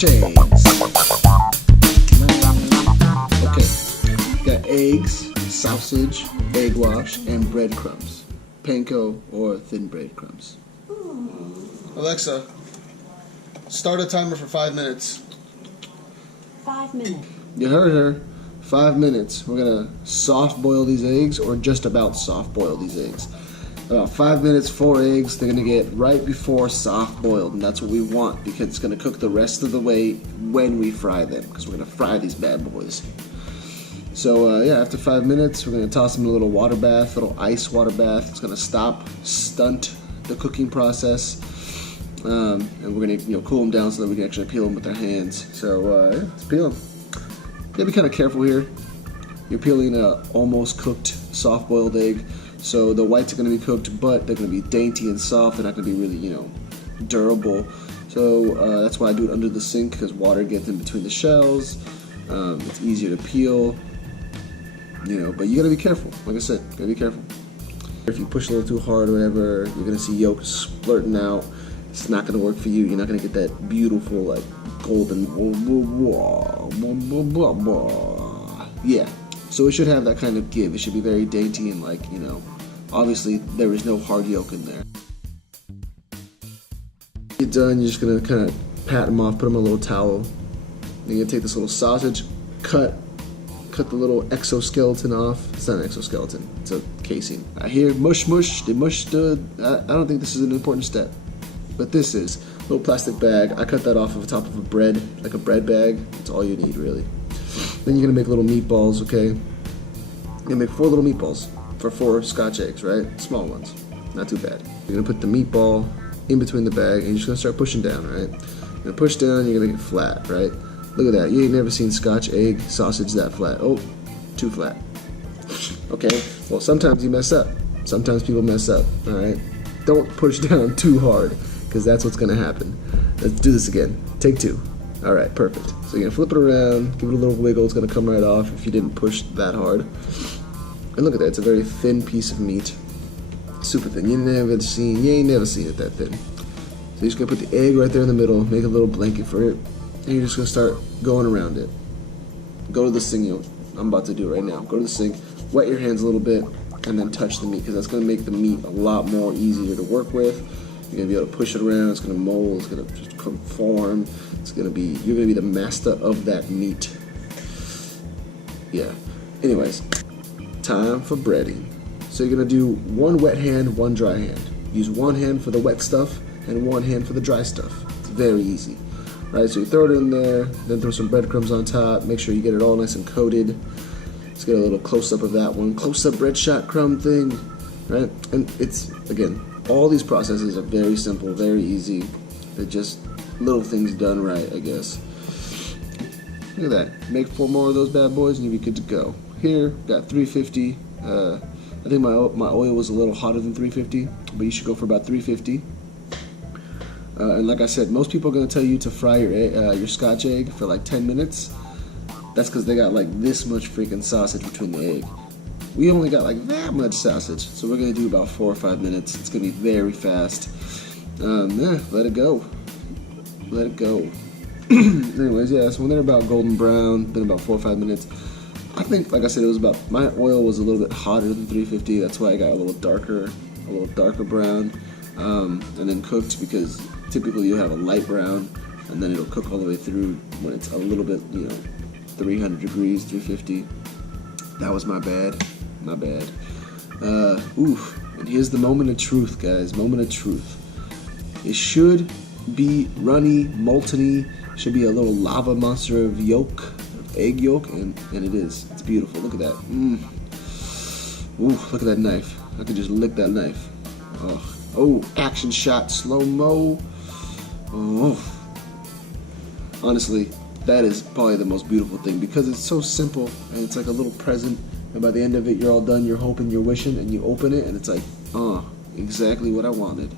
Scotch Eggs. Okay, got eggs, sausage, egg wash, and breadcrumbs. Panko or thin breadcrumbs. Alexa, start a timer for 5 minutes. 5 minutes. You heard her. 5 minutes. We're gonna soft boil these eggs, or just about soft boil these eggs. About 5 minutes, 4 eggs. They're gonna get right before soft boiled, and that's what we want because it's gonna cook the rest of the way when we fry them, because we're gonna fry these bad boys. So yeah, after 5 minutes, we're gonna toss them in a little water bath, little ice water bath. It's gonna stunt the cooking process, and we're gonna cool them down so that we can actually peel them with our hands. So yeah, let's peel them. You gotta be kind of careful here. You're peeling a almost cooked soft-boiled egg, so the whites are gonna be cooked, but they're gonna be dainty and soft. They're not gonna be really, durable. So that's why I do it under the sink, because water gets in between the shells. It's easier to peel, but you gotta be careful. Like I said, gotta be careful. If you push a little too hard or whatever, you're gonna see yolk splurting out. It's not gonna work for you. You're not gonna get that beautiful, like, golden. Yeah. So it should have that kind of give. It should be very dainty and, like, obviously there is no hard yolk in there. Get done, you're just gonna kind of pat them off, put them in a little towel. Then you're gonna take this little sausage, cut the little exoskeleton off. It's not an exoskeleton, it's a casing. I hear mush, they mushed. I don't think this is an important step, but this is a little plastic bag. I cut that off of the top of a bread, like a bread bag. That's all you need, really. Then you're gonna make little meatballs, okay? You're gonna make 4 little meatballs for 4 Scotch eggs, right? Small ones, not too bad. You're gonna put the meatball in between the bag, and you're just gonna start pushing down, right? You're gonna push down, you're gonna make it flat, right? Look at that, you ain't never seen Scotch egg sausage that flat. Oh, too flat. Okay, well, sometimes you mess up. Sometimes people mess up, all right? Don't push down too hard, because that's what's gonna happen. Let's do this again. Take 2. All right, perfect. So you're gonna flip it around, give it a little wiggle. It's gonna come right off if you didn't push that hard. And look at that, it's a very thin piece of meat. Super thin. You ain't never seen it that thin. So you're just gonna put the egg right there in the middle, make a little blanket for it, and you're just gonna start going around it. Go to the sink, I'm about to do it right now. Go to the sink, wet your hands a little bit, and then touch the meat, because that's gonna make the meat a lot more easier to work with. You're gonna be able to push it around, it's gonna mold, it's gonna just conform. You're gonna be the master of that meat. Yeah. Anyways, time for breading. So you're gonna do 1 wet hand, 1 dry hand. Use 1 hand for the wet stuff and 1 hand for the dry stuff. It's very easy. Right, so you throw it in there, then throw some breadcrumbs on top, make sure you get it all nice and coated. Let's get a little close-up of that one. Close-up bread shot crumb thing, right? And it's, again, all these processes are very simple, very easy. They're just little things done right, I guess. Look at that. Make 4 more of those bad boys and you'll be good to go. Here, got 350. I think my oil was a little hotter than 350, but you should go for about 350. And like I said, most people are going to tell you to fry your Scotch egg for like 10 minutes. That's because they got like this much freaking sausage between the egg. We only got like that much sausage, so we're going to do about 4 or 5 minutes. It's going to be very fast. Yeah, let it go. Let it go. Anyways, yeah, so when they're about golden brown, been about 4 or 5 minutes. I think, like I said, my oil was a little bit hotter than 350. That's why I got a little darker brown, and then cooked, because typically you have a light brown, and then it'll cook all the way through when it's a little bit, 300 degrees, 350. That was my bad. And here's the moment of truth, guys. Moment of truth. It should be runny, molten-y. Should be a little lava monster of yolk, of egg yolk, and it is. It's beautiful. Look at that. Ooh, look at that knife. I could just lick that knife. Oh, action shot, slow-mo. Oh. Honestly, that is probably the most beautiful thing, because it's so simple, and it's like a little present, and by the end of it, you're all done, you're hoping, you're wishing, and you open it, and it's like, exactly what I wanted.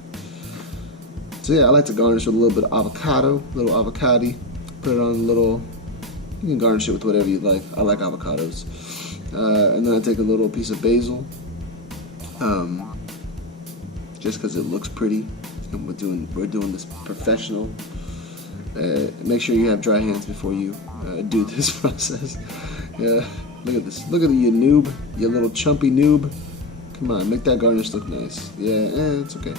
So yeah, I like to garnish with a little bit of avocado, little avocado. Put it on a little, you can garnish it with whatever you like. I like avocados. And then I take a little piece of basil, just because it looks pretty, and we're doing this professional. make sure you have dry hands before you do this process. Yeah, look at this. Look at you noob, you little chumpy noob. Come on, make that garnish look nice. Yeah, it's okay.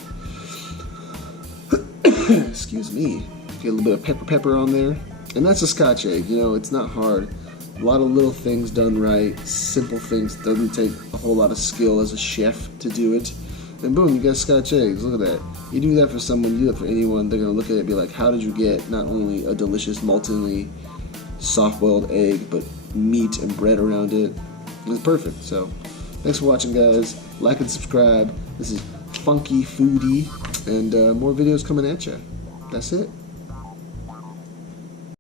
Excuse me. Get a little bit of pepper on there. And that's a Scotch egg, you know, it's not hard. A lot of little things done right, simple things. Doesn't take a whole lot of skill as a chef to do it. And boom, you got Scotch eggs. Look at that. You do that for someone, you do that for anyone, they're gonna look at it and be like, how did you get not only a delicious maltingly soft-boiled egg, but meat and bread around it? It's perfect. So, thanks for watching, guys. Like and subscribe. This is Funky Foodie, and more videos coming at you. That's it.